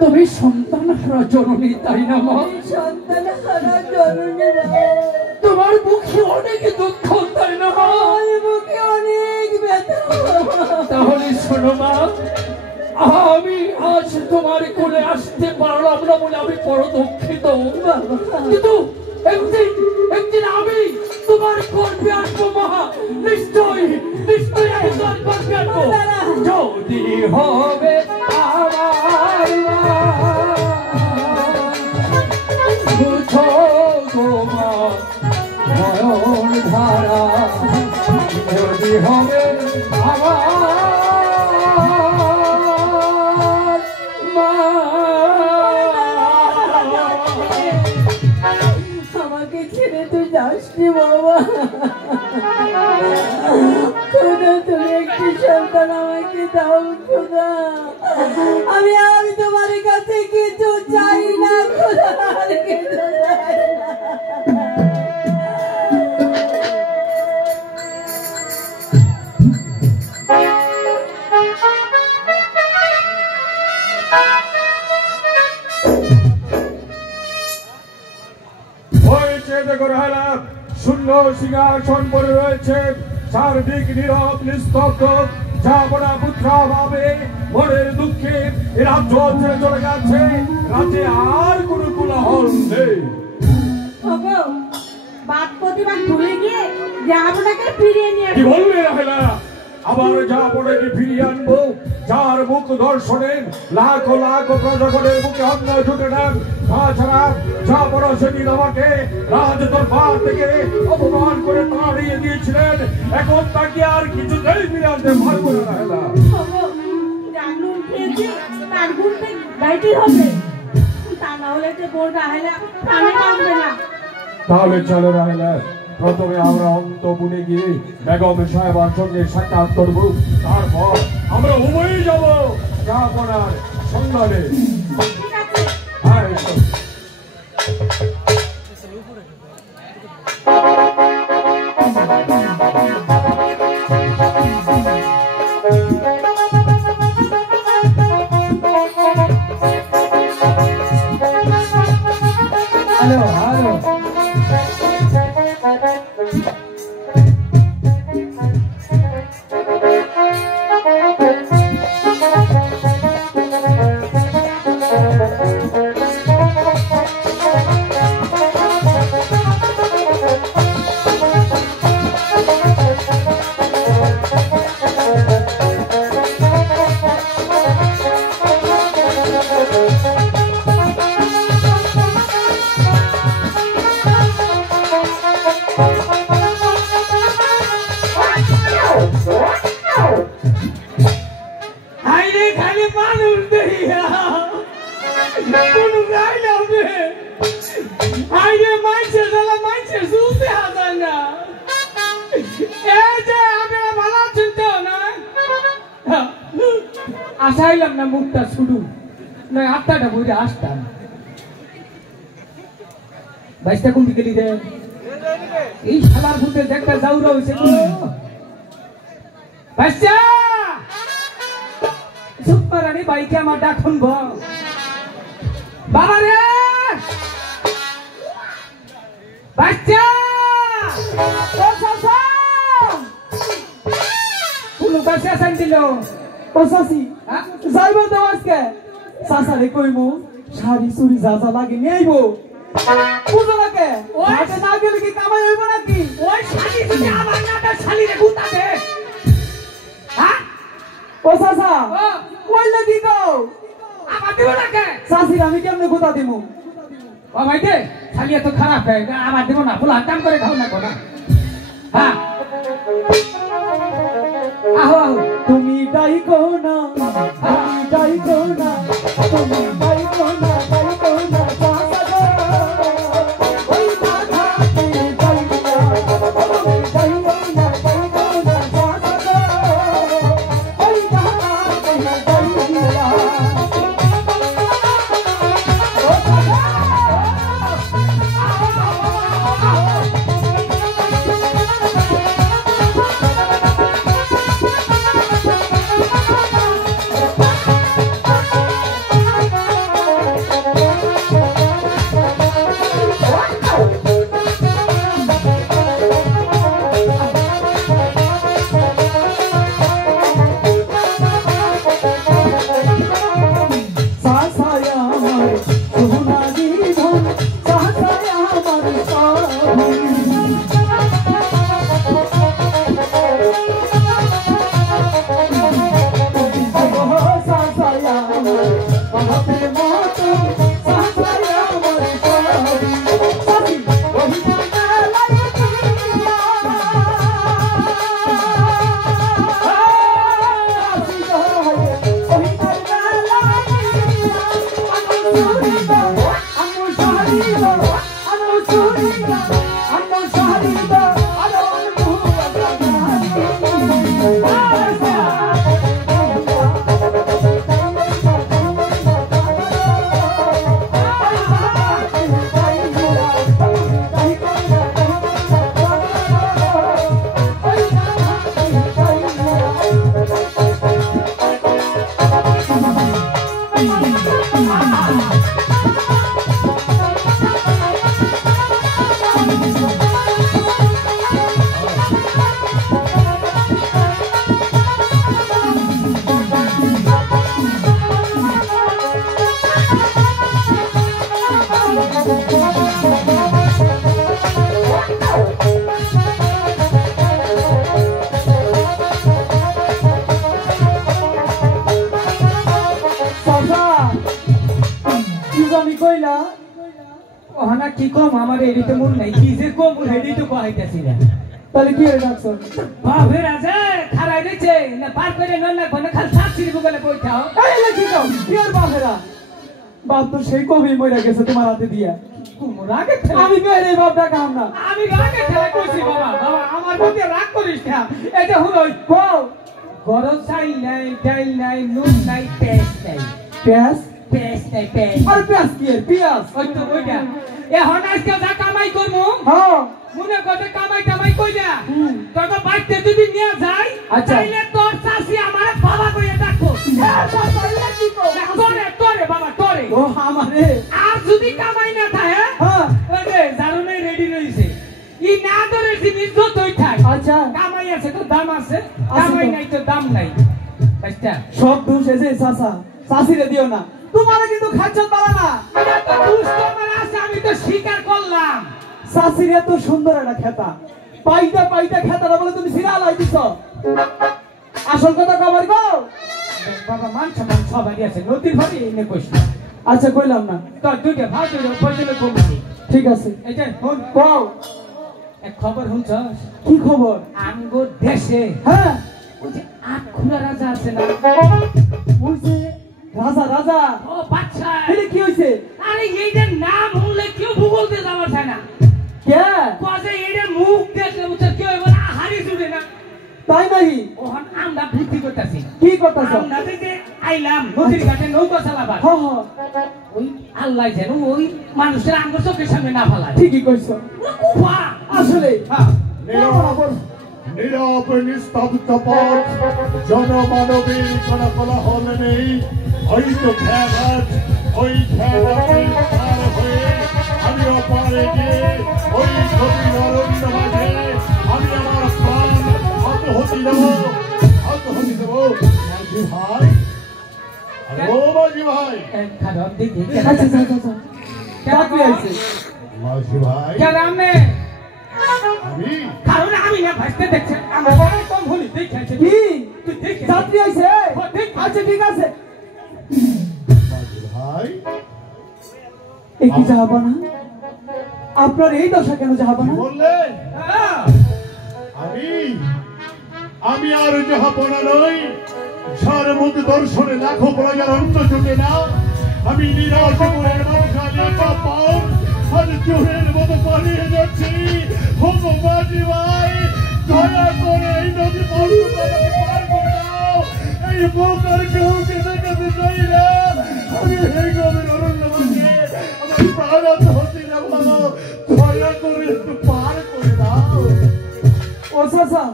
তুমি সন্তান হারা জননী তাই না মা? সন্তান হারা জননী, তোমার মুখে অনেক দুঃখ তাই না মা? মুখে অনেক ব্যথা। তাহলে শোনো মা, আমি আজ তোমার কোলে আসতে পারলাম না বলে আমি বড় দুঃখিত, কিন্তু একদিন আমি তোমার গর্ভে আসবো মা, নিশ্চয়ই নিশ্চয়ই আমি তোমার গর্ভে আসবো। যদি হবে আমার বুঝো গো মা নয়ন ধারা, যদি হবে আমার মা। আমাকে ছেড়ে তুই যাসনি বাবা, খোদা তুমি একটি সন্তান আমাকে দাও খোদা, আমি আর তোমার কাছে কিছু চাই না খোদা, আর কিছু চাই না। শূন্য সিংহাসন পড়ে রয়েছে, চারদিক নীরব নিস্তব্ধ, যাবনা পুত্রা ভাবে মনের দুঃখে এ রাজ্য ছেড়ে চলে গেছে, রাজ্যে আর কোন কোলাহল নেই। বাদ প্রতিবাদ ভুলে গিয়ে যাবনাকে ফিরিয়ে নিয়ে কি বললে রাহেলা? আবার যাবনাকে ফিরিয়ে আনবো, যার মুখ দর্শনে লাখো লাখো প্রজাগণের মুখে অন্ন জুটে নেন। তাছাড়া যাবনা সেদিন আমাকে রাজ দরবার থেকে অপমান করে তাড়িয়ে দিয়েছিলেন, এখন তাকে আর কিছুতেই ফিরে আনতে পারবো না রাহেলা। তার গুণতে গাইতে হবে, তা না হলে যে বোন রাহেলা প্রাণে বাঁচবে না। তাহলে চলো রাহেলা, প্রথমে আমরা অন্তপুরে গিয়ে বেগম সাহেবার সঙ্গে সাক্ষাৎ করবো, তারপর আমরা উভয়ই যাবো যাবনার সন্ধানে। হ্যালো হ্যালো, আসাইলাম না মুখটা শুরু নয়, আটটাটা বইরে আসতাম। বাইশটা কোন দিকে লিখে এই শালার ভূতে একটা যাওরা হয়েছে। বাইশটা সুপারানি বাইকে আমার ডাক শুনব বাবা রে। বাইশটা কোনো কাছে আসান দিল ও সাসি যাইব তো আজকে সাসারে কইমু শাড়ি চুরি যা যা লাগে নিয়ে আইবো বুঝো নাকি? ওইটা না গেলে কি কামাই হইব নাকি? ওই শাড়ি যদি আমার নাটা শাড়ি রে গুতা দে। হ্যাঁ ও সাসা কইলে কি গো আমার দিব নাকি? সাসির আমি কেমনে গুতা দিমু? ও ভাই দে শাড়ি এত খারাপ হয় আমার দিব না, ফুল কাম করে খাও না কোনা। হ্যাঁ ডাইকো না ডাইকো না তুমি ডাইকো না চাচা গো ওই মাথাতে ডাইয়া তুমি ডাইকো না চাচা গো ওই মাথাতে ডাইয়া ওহানা কি কম আমার এদিকে মন নাই কি যে কম হেডি তো কইতাছি না তাহলে কি রে ডাকছো বাপের আছে খারাই দিছে না পার করে নন না কোন খাল সাক্ষী বলে কইতাও এই লে কি কও কি আর বাপেরা বাপ তো সেই কবি মইরা গেছে তোমার হাতে দিয়া রাগে আমি বেরে বাপ ডাকাম না আমি রাগে খেলা কইছি বাবা বাবা আমার প্রতি রাগ করিস না এটা হলো কও গরম চাই নাই ডাল নাই নুন নাই পেস্ট নাই পেঁয়াজ নাই পেস্ট আর পেঁয়াজ কি এর পেঁয়াজ ওই তো ওইটা এখন আজকে যা কামাই করবো হ্যাঁ মনে করে কামাই কইরা তোকে বাইতে যদি নিয়ে যাই তাইলে তোর চাষি আমার বাবা কইয়া ডাকবো তোরে বাবা তোরে ও আমারে আর যদি কামাই না থাকে হ্যাঁ ওরে জারুনে রেডি রইছে ই না ধরে জিনিস যতই থাক আচ্ছা কামাই আছে তো দাম আছে কামাই নাই তো দাম নাই আচ্ছা সব দোষ এসে চাচা চাষিরে দিও না তোমারে কিন্তু খাচ্ছত পালা না এটা তো দুষ্ট আমার আছে আমি তো স্বীকার করলাম চাষির এত সুন্দর একটা খেতা পাইটা খেতাটা বলে তুমি সিরা লাই দিছ আসল কথা খবর গো বাবা মান সবাই আছে নদীর ভাবে এনে কইছি আচ্ছা কইলাম না তো দুইটা ভাই দুইটা পয়সা কমছি ঠিক আছে এটা ফোন কও এক খবর শুনছস কি খবর আমগো দেশে হ্যাঁ ওই যে আটখুলা রাজা আছে না বলছে রাজা ও বাচ্চা এটা কি হইছে আরে এইটার নাম শুনলে কেউ ভূগোল দিয়ে যাওয়ার চায় না কে কাজে এইটার মুখ দেখলে বুঝছে কেউ এবার হারি জুড়ে না তাই নাকি ওখান আমরা বুদ্ধি করতেছি কি করতেছ আমরা যে আইলাম নদীর ঘাটে নৌকা চালাবার হ হ ওই আল্লাহ যেন ওই মানুষের আঙ্গ চোখের সামনে না ফেলায় ঠিকই কইছো কুফা আসলে হ্যাঁ নীরব নিস্তব্ধ পথ জনমানবীর কোন কোলাহল নেই হয়তো খেয়াঘাট ওই খেয়াঘাটে পার হয়ে আমি অপারে গিয়ে ওই গভীর অরণ্য মাঝে আমি আমার প্রাণ আত্মহতি দেব মাঝি ভাই ও মাঝি ভাই খারাপ দিকে আচ্ছা তাড়াতাড়ি আইছে মাঝি ভাই গ্রামে আমি কারণ আমি না ভাসতে দেখছে আমরা বড় কম হলি দেখেছে কি তুই দেখে যাত্রী আইছে আচ্ছা ঠিক আছে মাঝি ভাই এ কি যাবা না আপনার এই দশা কেন যাবা না বললেন আমি আর যাহাবনা নই যার মুখ দর্শনে লাখো প্রজার অন্ত জুটে না, আমি নিরাশপুরের মাঝখানে একা পাও আজ চোরের মতো পালিয়ে যাচ্ছি। হোগো মাঝি ভাই, দয়া করে এই নদী পথটুকু পার করে দাও। এই বোকার কেউকে দেখাতে চাই না। আমি এই গভীর অরণ্য মাঝে আমার প্রাণ হতে না বাবা, দয়া করে একটু পার করে দাও। ও চাচা,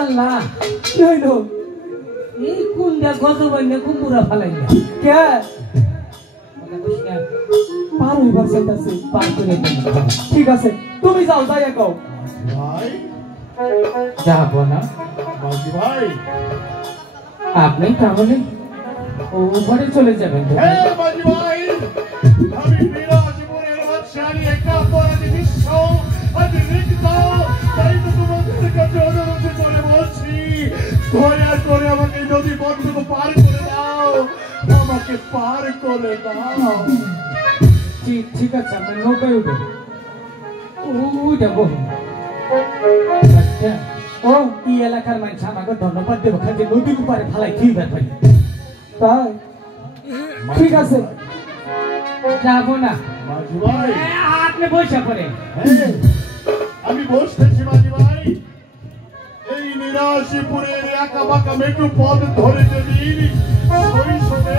আল্লাহ কি হইল? এই কুন্ডা গজবাইনা কুমুরা ফালাইয়া কে পার হইবার চাইতাছে? পার করে দিন। ঠিক আছে, তুমি যাও, যাইয়া কও। ভাই, যাবো না মাঝি ভাই, আপনি তাহলে উপরে চলে যাবেন তো? হে মাঝি ভাই, আমি নিরাশপুরের মাঝখানে একা অপরাধী বিশ্ব আজ রিক্ত, তাই তো তোমাদের কাছে অনুরোধ করে বলছি, দয়া করে আমাকে এই নদী পথটুকু পার করে দাও, আমাকে পার করে দাও। ঠিক আছে, আমরা নৌকায় উঠবো। ওইটা বলুন। আচ্ছা, ও এই এলাকার মানুষ আমাকে ধন্যবাদ দেবো, খালি নদীর উপরে ফালাই ঠিক ব্যাপার। তাই ঠিক আছে, যাবো না। মাঝি ভাই, আপনি বসে পড়েন। হ্যাঁ, আমি বসতেছি মাঝি ভাই। এই নিরাশপুরের একা বাঁকা মেট্রো পথ ধরে যেদিন শৈশবে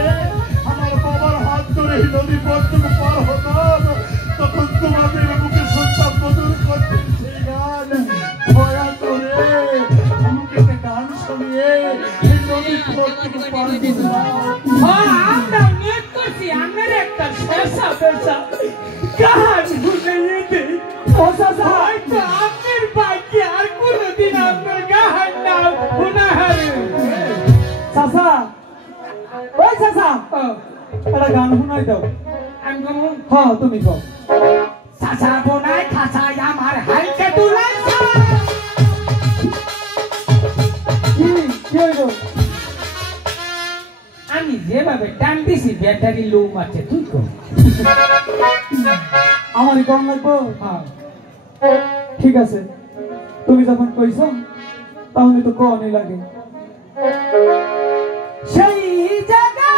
আমার বাবার হাত ধরে এই নদী পথটুকু পার হতাম, তখন তোমাদের মুখে শুনতাম মধুর কণ্ঠের সেই গান। দয়া করে আমাকে একটা গান শুনিয়ে এই নদী পথটুকু পার করে দাও। আমরা নিয়ত করছি আমার একটা শেষা পেশা গান শুনে দিই। ও চাচা, হয়তো আপনার বাকি আর কোনোদিন আপনার গান না শোনা হবে। চাচা, ওই চাচা, একটা গান শুনাই দাও। আমি বলবো, হ্যাঁ, তুমি কও। চাচা বোনায় খাঁচায় আমার হালকা তুলাইছে। কি হইল? আমি যেভাবে টান দিছি ব্যাটারি লো মারছে, তুই কর। আমারই কম লাগবো? হ্যাঁ, ঠিক আছে, তুমি যখন কইছ তাহলে তো কমই লাগে। সেই জায়গা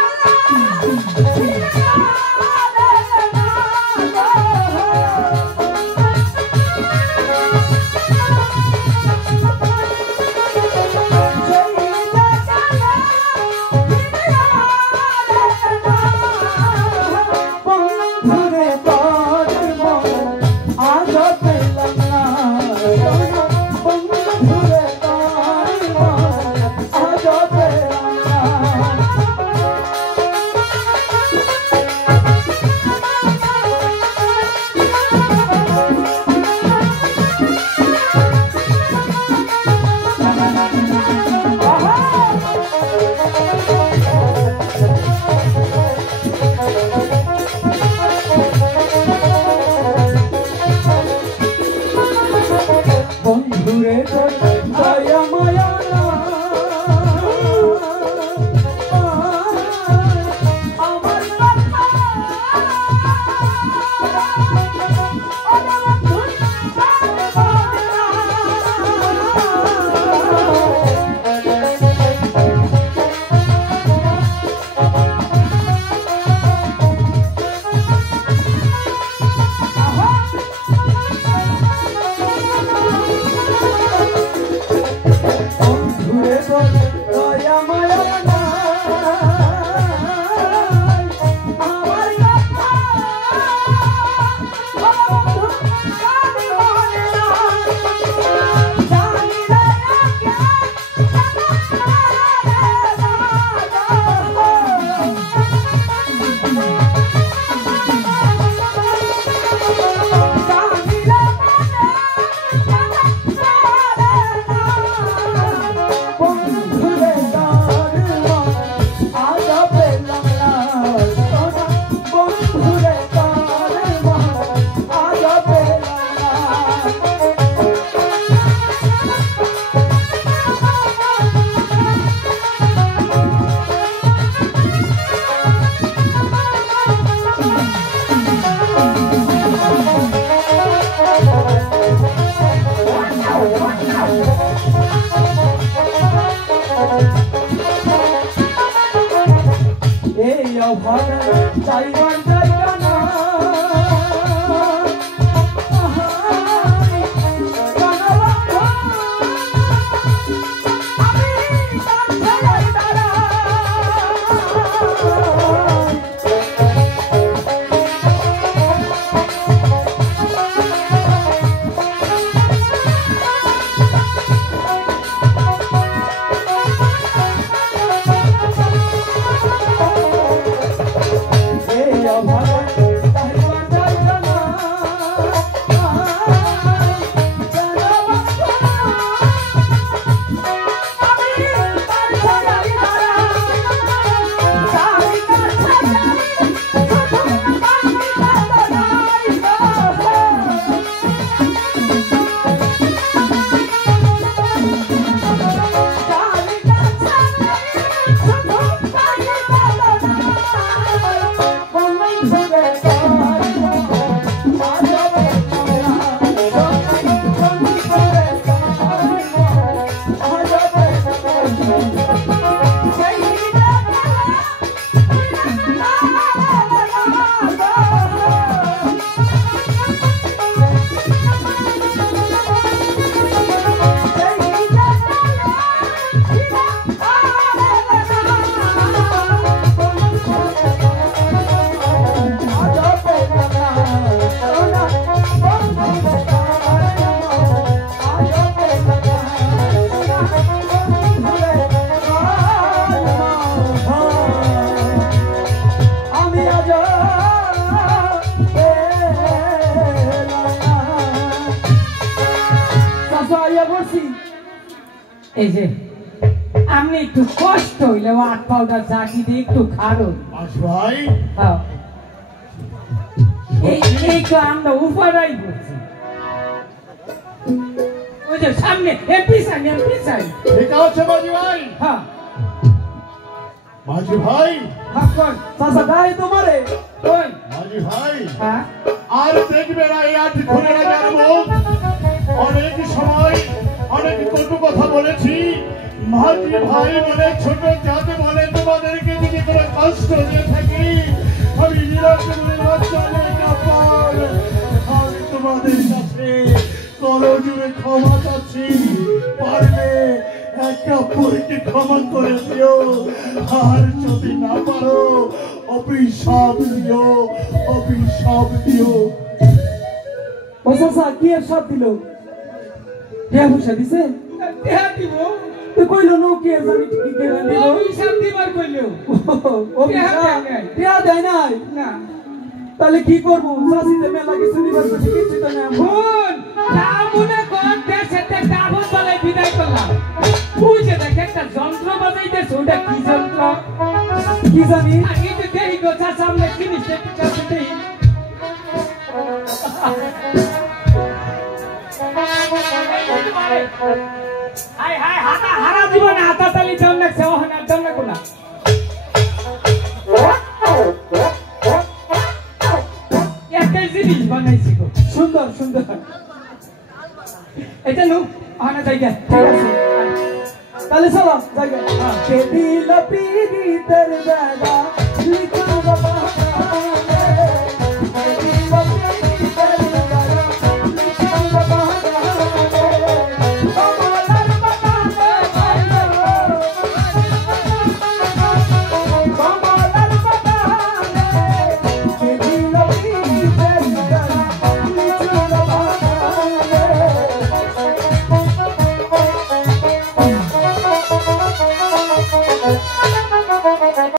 এই যে আমি একটু কষ্ট হইলে আট পাউডার জাগি দিয়ে একটু খারো মাঝি ভাই এই তো আমরা উপরাই বলছি ওই যে সামনে এমপি সাইন ঠিক আছে মাঝি ভাই হ্যাঁ মাঝি ভাই কোন চাচা গায়ে তোমারে কোন মাঝি ভাই হ্যাঁ আর দেখবে না এই আট খুনের জানবো অনেক সময় অনেক কটু কথা বলেছি মাঝি ভাই বলে ছোট জাতি বলে তোমাদেরকে যদি কোনো কষ্ট দিয়ে থাকি আমি নিরাশে বলে আমি তোমাদের কাছে করজোড়ে ক্ষমা চাচ্ছি পারলে একটা পরীকে ক্ষমা করে দিও আর যদি না পারো অভিশাপ দিও ও চাচা কি আর সব দিল হ্যাঁ পয়সা দিছে দেয়া দিব তো কইলো নো কি আর জানি কি কে দিল অভিশাপ দিবার কইলো ও টিয়া দেয় নাই না তাহলে কি করবো চাষিতে মেলা কিছু দিবার কিছু কিছু তো না কোন তা মনে কর দেশেতে ডাবল বালাই বিদায় করলাম বুঝে দেখ একটা যন্ত্র বাজাইতেছে ওটা কি যন্ত্র কি জানি আগে তো দেরি গোছা সামনে জিনিস দেখতে দেই হাই হাই হাতা হারা জীবনে হাতা তালি জন্য সেবা হনার জন্য কোনা একটা জিনিস বানাইছি গো সুন্দর সুন্দর এটা নো আনা জায়গা ঠিক আছে তাহলে চলো জায়গা কে দিল পিরিতের বেলা লিখা বাবা